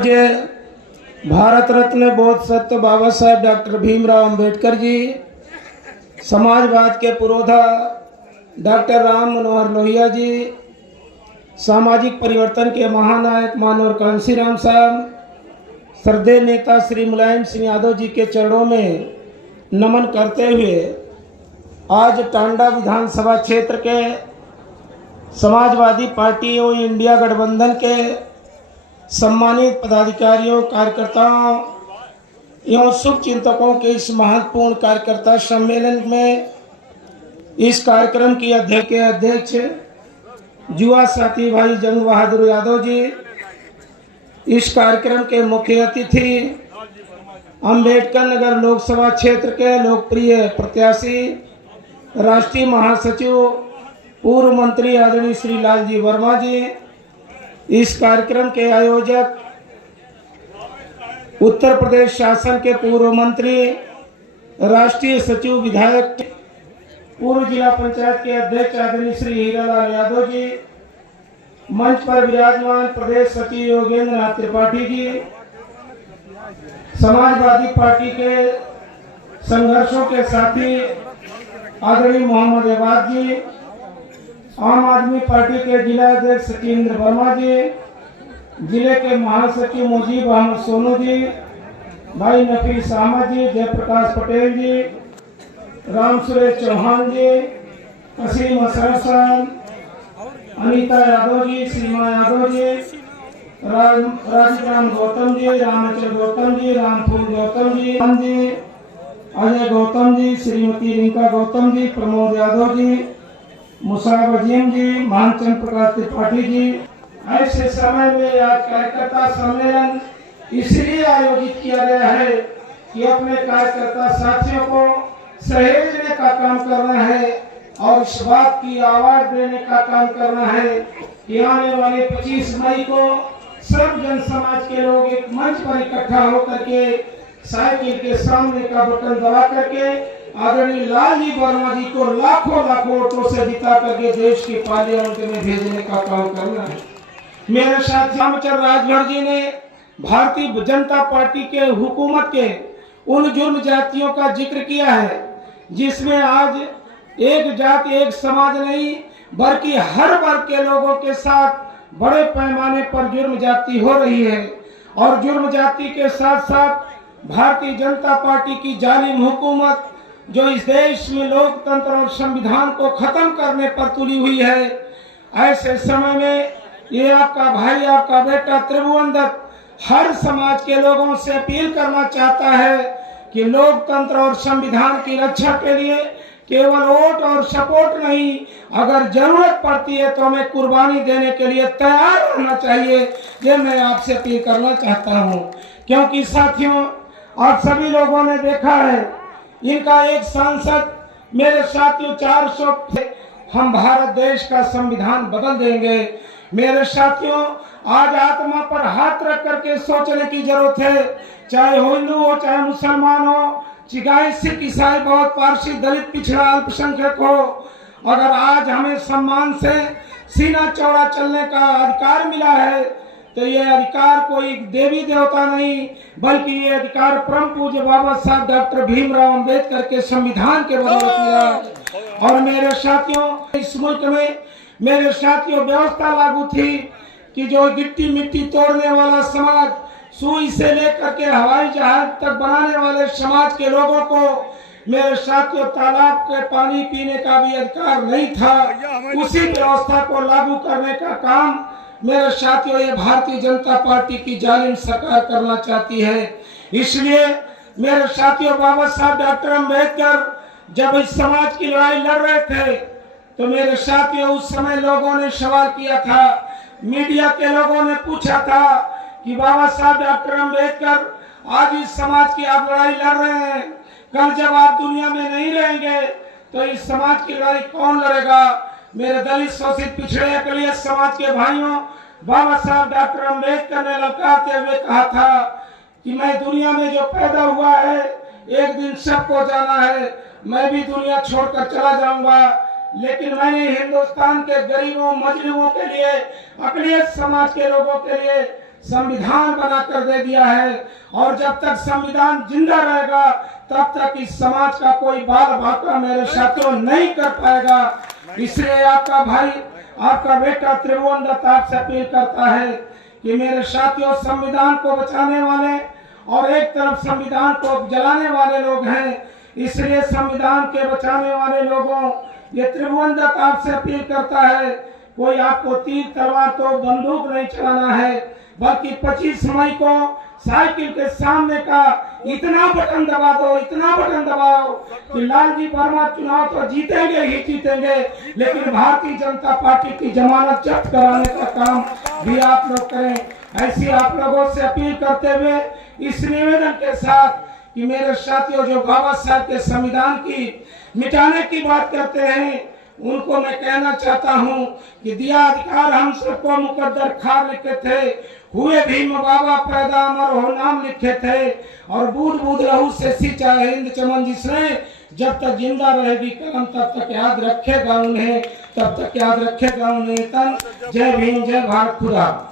Bharat Ratna बोधसत्व Baba Saheb doctor Bhimrao Ambedkar ji, समाजवाद के पुरोधा doctor Ram Manohar Lohia ji, सामाजिक परिवर्तन के महानायक मानव कांशीराम साहब, श्रद्धेय नेता श्री मुलायम सिंह यादव जी के चरणों में नमन करते हुए आज टांडा विधानसभा क्षेत्र के समाजवादी पार्टी और इंडिया गठबंधन के सम्मानित पदाधिकारियों, कार्यकर्ताओं एवं शुभ चिंतकों के इस महत्वपूर्ण कार्यकर्ता सम्मेलन में इस कार्यक्रम की अध्यक्ष युवा साथी भाई जंग बहादुर यादव जी, इस कार्यक्रम के मुख्य अतिथि अंबेडकर नगर लोकसभा क्षेत्र के लोकप्रिय प्रत्याशी राष्ट्रीय महासचिव पूर्व मंत्री आदरणीय श्री लालजी वर्मा जी, इस कार्यक्रम के आयोजक उत्तर प्रदेश शासन के पूर्व मंत्री, राष्ट्रीय सचिव, विधायक, पूर्व जिला पंचायत के अध्यक्ष आदरणीय श्री हीरालाल यादव जी, मंच पर विराजमान प्रदेश सचिव योगेंद्र नाथ त्रिपाठी जी, समाजवादी पार्टी के संघर्षों के साथी आदरणीय मोहम्मद एवाज जी, आम आदमी पार्टी के जिला अध्यक्ष सचिंद्र वर्मा जी, जिले के महासचिव मुजीब अहमद सोनू जी, भाई नफीस अहमद जी, जयप्रकाश पटेल जी, राम सुरेश चौहान जी, कसीम असरसन, अनीता यादव जी, सीमा यादव जी, राजीव गौतम जी, रामचंद्र गौतम जी, रामफूल गौतम जी, अजय गौतम जी, श्रीमती रिंका गौतम जी, प्रमोद यादव जी, मुसाब अजीम जी, मानचंद प्रकाश त्रिपाठी जी। ऐसे समय में आज कार्यकर्ता सम्मेलन इसलिए आयोजित किया गया है कि अपने कार्यकर्ता साथियों को सहेजने का काम करना है और इस बात की आवाज देने का काम करना है कि आने वाले 25 मई को सब जन समाज के लोग एक मंच पर इकट्ठा होकर के साइकिल के सामने का बटन दबा करके आदरणीय लालजी वर्मा जी को लाखों वोटों से जिता करके देश के पार्लियामेंट में भेजने का काम करना है। मेरे साथ रामचंद्र राजभर जी ने भारतीय जनता पार्टी के हुकूमत के उन जुर्म जातियों का जिक्र किया है जिसमें आज एक जाति एक समाज नहीं बल्कि हर वर्ग के लोगों के साथ बड़े पैमाने पर जुर्म जाति हो रही है और जुर्म जाति के साथ साथ भारतीय जनता पार्टी की जालिम हुकूमत जो इस देश में लोकतंत्र और संविधान को खत्म करने पर तुली हुई है। ऐसे समय में ये आपका भाई, आपका बेटा त्रिभुवन दत्त हर समाज के लोगों से अपील करना चाहता है कि लोकतंत्र और संविधान की रक्षा के लिए केवल वोट और सपोर्ट नहीं, अगर जरूरत पड़ती है तो हमें कुर्बानी देने के लिए तैयार रहना चाहिए। ये मैं आपसे अपील करना चाहता हूँ क्योंकि साथियों आप सभी लोगों ने देखा है इनका एक सांसद मेरे साथियों 400 हम भारत देश का संविधान बदल देंगे। मेरे साथियों आज आत्मा पर हाथ रख करके सोचने की जरूरत है, चाहे हिंदू हो चाहे मुसलमान हो, चाहे सिख ईसाई बौद्ध पारसी दलित पिछड़ा अल्पसंख्यक हो, अगर आज हमें सम्मान से सीना चौड़ा चलने का अधिकार मिला है तो ये अधिकार कोई देवी देवता नहीं बल्कि ये अधिकार परम पूज्य बाबा साहब डॉक्टर भीमराव अंबेडकर के संविधान के बदौलत मिला। और मेरे साथियों इस मुल्क में मेरे साथियों व्यवस्था लागू थी कि जो गिट्टी मिट्टी तोड़ने वाला समाज, सुई से लेकर के हवाई जहाज तक बनाने वाले समाज के लोगों को मेरे साथियों तालाब के पानी पीने का भी अधिकार नहीं था। उसी व्यवस्था को लागू करने का काम मेरे साथियों ये भारतीय जनता पार्टी की जालिम सरकार करना चाहती है। इसलिए मेरे साथियों बाबा साहब डॉक्टर अम्बेडकर जब इस समाज की लड़ाई लड़ रहे थे तो मेरे साथियों उस समय लोगों ने सवाल किया था, मीडिया के लोगों ने पूछा था कि बाबा साहब डॉक्टर अम्बेडकर आज इस समाज की आप लड़ाई लड़ रहे हैं, कल जब आप दुनिया में नहीं रहेंगे तो इस समाज की लड़ाई कौन लड़ेगा। मेरे दलित शोषित पिछड़े अकलियत समाज के भाइयों, बाबा साहब डॉक्टर अम्बेडकर ने ललकारते हुए कहा था कि मैं दुनिया में जो पैदा हुआ है एक दिन सबको जाना है, मैं भी दुनिया छोड़कर चला जाऊंगा, लेकिन मैंने हिंदुस्तान के गरीबों मजलूमों के लिए, अकलियत समाज के लोगों के लिए संविधान बना कर दे दिया है और जब तक संविधान जिंदा रहेगा तब तक इस समाज का कोई बाल बांका मेरे साथियों नहीं कर पाएगा। इसलिए आपका भाई, आपका बेटा त्रिभुवन दत्त आपसे अपील करता है कि मेरे साथियों, संविधान को बचाने वाले और एक तरफ संविधान को जलाने वाले लोग हैं, इसलिए संविधान के बचाने वाले लोगों, ये त्रिभुवन दत्त आपसे अपील करता है, कोई आपको तीर तलवार तो बंदूक नहीं चलाना है, बल्कि 25 मई को साइकिल के सामने का इतना बटन दबा दो, इतना बटन दबाओ कि लालजी वर्मा चुनाव तो जीतेंगे ही जीतेंगे, लेकिन भारतीय जनता पार्टी की जमानत जब्त कराने का काम भी आप लोग करें। ऐसी आप लोगों से अपील करते हुए इस निवेदन के साथ कि मेरे साथियों, जो बाबा साहब के संविधान की मिटाने की बात करते हैं, उनको मैं कहना चाहता हूं कि दिया अधिकार हम सबको मुकद्दर खार लिखे थे, हुए भीम बाबा पैदा अमर हो नाम लिखे थे, और बूंद बूंद लहू से सींचा हिंद चमन जिसने, जब तक जिंदा रहेगी कलम तब तक याद रखेगा उन्हें, तब तक याद रखेगा उन्हें तन। जय भीम, जय भारत, खुदा।